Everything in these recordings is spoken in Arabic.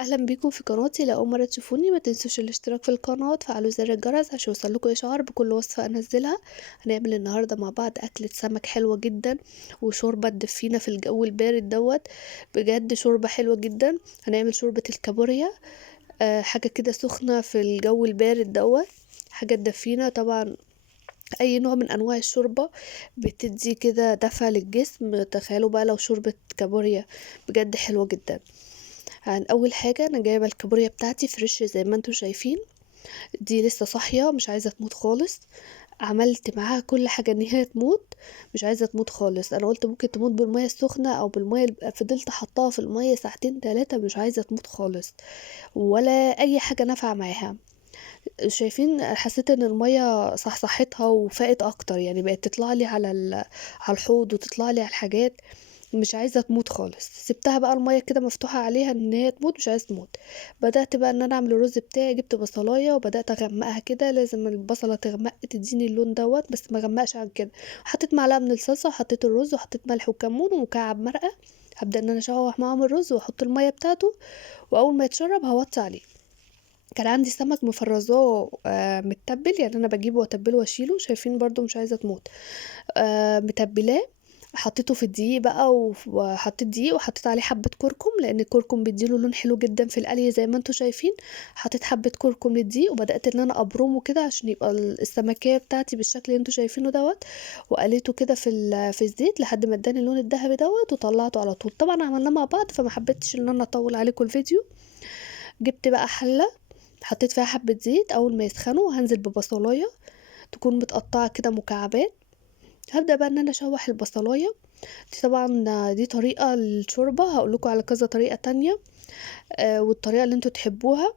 اهلا بيكم في قناتي. لو اول مره تشوفوني ما تنسوش الاشتراك في القناه وتفعلوا زر الجرس عشان يوصلكوا اشعار بكل وصفه انزلها. هنعمل النهارده مع بعض اكله سمك حلوه جدا وشوربه تدفينا في الجو البارد دوت. بجد شوربه حلوه جدا. هنعمل شوربه الكابوريا. حاجه كده سخنه في الجو البارد دوت. حاجه تدفينا طبعا. اي نوع من انواع الشوربه بتدي كده دفى للجسم. تخيلوا بقى لو شوربه كابوريا، بجد حلوه جدا. عن اول حاجه انا جايبه الكابوريا بتاعتي فريش زي ما انتم شايفين. دي لسه صاحيه مش عايزه تموت خالص. عملت معاها كل حاجه ان هي تموت. مش عايزه تموت خالص. انا قلت ممكن تموت بالميه السخنه او بالميه فضلت حطاها في الميه ساعتين 3 مش عايزه تموت خالص ولا اي حاجه نافعه معاها. شايفين؟ حسيت ان الميه صحصحتها وفاقت اكتر، يعني بقت تطلع لي على على الحوض وتطلع لي على الحاجات. مش عايزه تموت خالص. سبتها بقى الميه كده مفتوحه عليها ان هي تموت، مش عايزه تموت. بدات بقى ان انا اعمل الرز بتاعي. جبت بصلايه وبدات اغمقها كده. لازم البصله تغمق تديني اللون دوت، بس ما غمقش عن كده. حطيت معلقه من الصلصه وحطيت الرز وحطيت ملح وكمون ومكعب مرقه. هبدا ان انا اشوح معاهم الرز واحط الميه بتاعته، واول ما يتشرب هوطي عليه. كان عندي سمك مفرزاه متبل، يعني انا بجيبه واتبله واشيله. شايفين؟ برضو مش عايزه تموت. متبلاه. حطيته في الدقيق بقى وحطيت دقيق وحطيت عليه حبة كركم، لان الكركم بيديله لون حلو جدا في القلي زي ما انتم شايفين. حطيت حبة كركم للدقيق وبدأت ان انا ابرمه كده عشان يبقى السمكية بتاعتي بالشكل اللي انتم شايفينه دوت. وقليته كده في الزيت لحد ما اداني اللون الذهبي دوت وطلعته على طول. طبعا عملناه مع بعض فما حبيتش ان انا اطول عليكم الفيديو. جبت بقى حلة، حطيت فيها حبة زيت. اول ما يسخنوا هنزل ببصلاية تكون متقطعة كده مكعبات. هبدأ بقى ان انا اشوح البصلاية. دي طبعا دي طريقة للشوربة، هقولكوا على كذا طريقة تانية. والطريقة اللي انتوا تحبوها.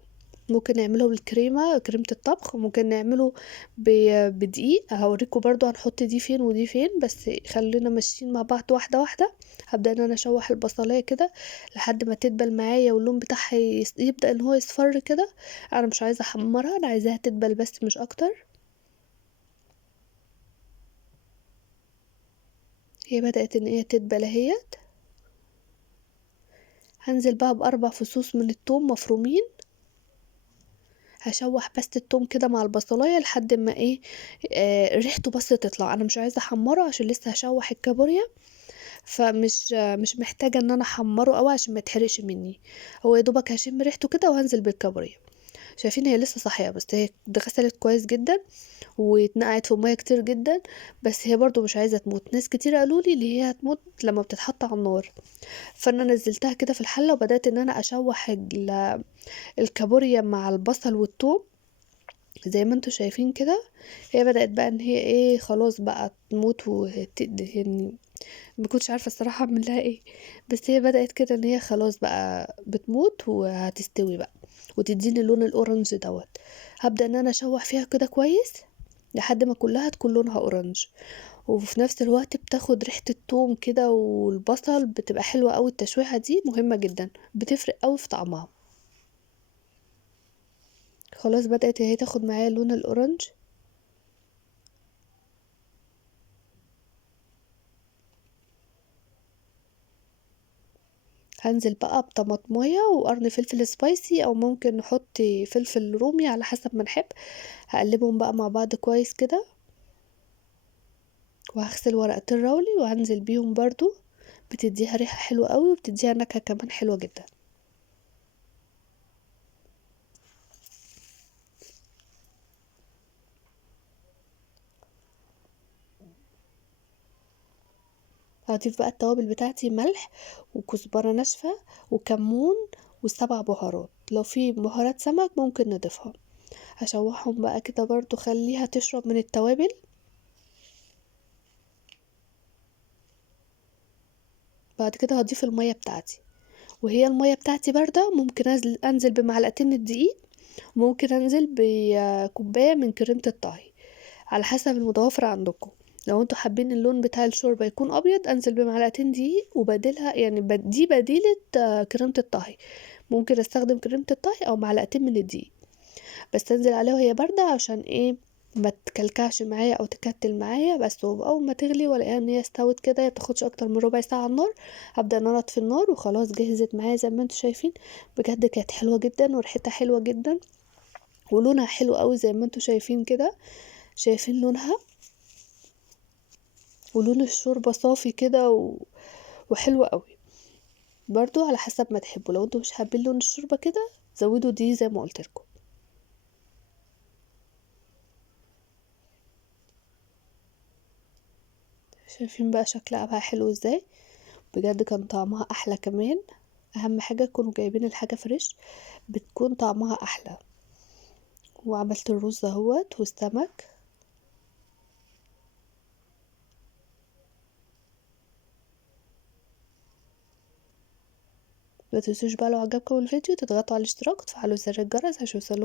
ممكن نعمله بالكريمة، كريمة الطبخ. ممكن نعمله بدقيق. هوريكم برضو هنحط دي فين ودي فين، بس خلينا ماشيين مع بعض واحدة واحدة. هبدأ ان انا اشوح البصلاية كده لحد ما تدبل معايا واللون بتاعها يبدأ ان هو يصفر كده. انا مش عايزة احمرها، انا عايزاها تدبل بس مش اكتر. هي بدأت ان هي تدبل اهيت. هنزل بقى بأربع فصوص من الثوم مفرومين. هشوح بس التوم كده مع البصلايه لحد ما ايه، ريحته بس تطلع. انا مش عايزه احمره عشان لسه هشوح الكابوريا. فمش مش محتاجه ان انا احمره قوي عشان ما يتحرقش مني. هو يا دوبك هشم ريحته كده وهنزل بالكابوريا. شايفين؟ هي لسه صاحيه بس هي اتغسلت كويس جدا واتنقعت في ميه كتير جدا. بس هي برضو مش عايزه تموت. ناس كتير قالوا لي اللي هي هتموت لما بتتحط على النار. فانا نزلتها كده في الحله وبدات ان انا اشوح الكابوريا مع البصل والثوم زي ما انتوا شايفين كده. هي بدأت بقى ان هي ايه، خلاص بقى تموت يعني ما كنتش عارفه الصراحه اعمل لها ايه. بس هي بدأت كده ان هي خلاص بقى بتموت وهتستوي بقى وتديني اللون الاورنج دوت. هبدأ ان انا اشوح فيها كده كويس لحد ما كلها تكون لونها اورنج. وفي نفس الوقت بتاخد ريحة الثوم كده والبصل، بتبقى حلوة قوي. التشويحة دي مهمة جدا، بتفرق قوي في طعمها. خلاص بدأت هي تاخد معايا اللون الاورنج. هنزل بقى بطماطمية وقرن فلفل سبايسي او ممكن نحط فلفل رومي على حسب ما نحب. هقلبهم بقى مع بعض كويس كده. وهغسل ورقة الراولي وهنزل بيهم برضو. بتديها ريحة حلوة قوي وبتديها نكهة كمان حلوة جدا. هضيف بقى التوابل بتاعتي: ملح وكزبرة ناشفة وكمون والسبع بهارات. لو في بهارات سمك ممكن نضيفها. هشوحهم بقى كده برضو، خليها تشرب من التوابل. بعد كده هضيف المية بتاعتي. وهي المية بتاعتي باردة ممكن انزل بمعلقتين الدقيق. ممكن انزل بكوباية من كريمة الطهي على حسب المتوفر عندكم. لو انتوا حابين اللون بتاع الشوربة يكون ابيض انزل بمعلقتين دقيق وبديلها، يعني دي بديلة كريمة الطهي. ممكن استخدم كريمة الطهي او معلقتين من الدقيق بس انزل عليها وهي باردة. عشان ايه؟ ما تكلكعش معايا أو تكتل معايا بس، وأول ما تغلي والاقيها إن هي استوت كده، هي متاخدش أكتر من ربع ساعة على النار، هابدأ إن أنا أطفي النار وخلاص جهزت معايا زي ما انتم شايفين. بجد كانت حلوة جدًا وريحتها حلوة جدًا ولونها حلو أوي زي ما انتم شايفين كده، شايفين لونها؟ ولون الشوربة صافي كده وحلو أوي. برضه على حسب ما تحبوا، لو انتم مش حابين لون الشوربة كده زودوا دي زي ما قُلت لكم. شايفين بقى شكلها بقى حلو إزاي؟ بجد كان طعمها أحلى كمان، أهم حاجة تكونوا جايبين الحاجة فريش بتكون طعمها أحلى. وعملت الرز اهوت والسمك. ما تنسوش بقى لو عجبكم الفيديو تضغطوا على الاشتراك وتفعلوا زر الجرس عشان يوصلكوا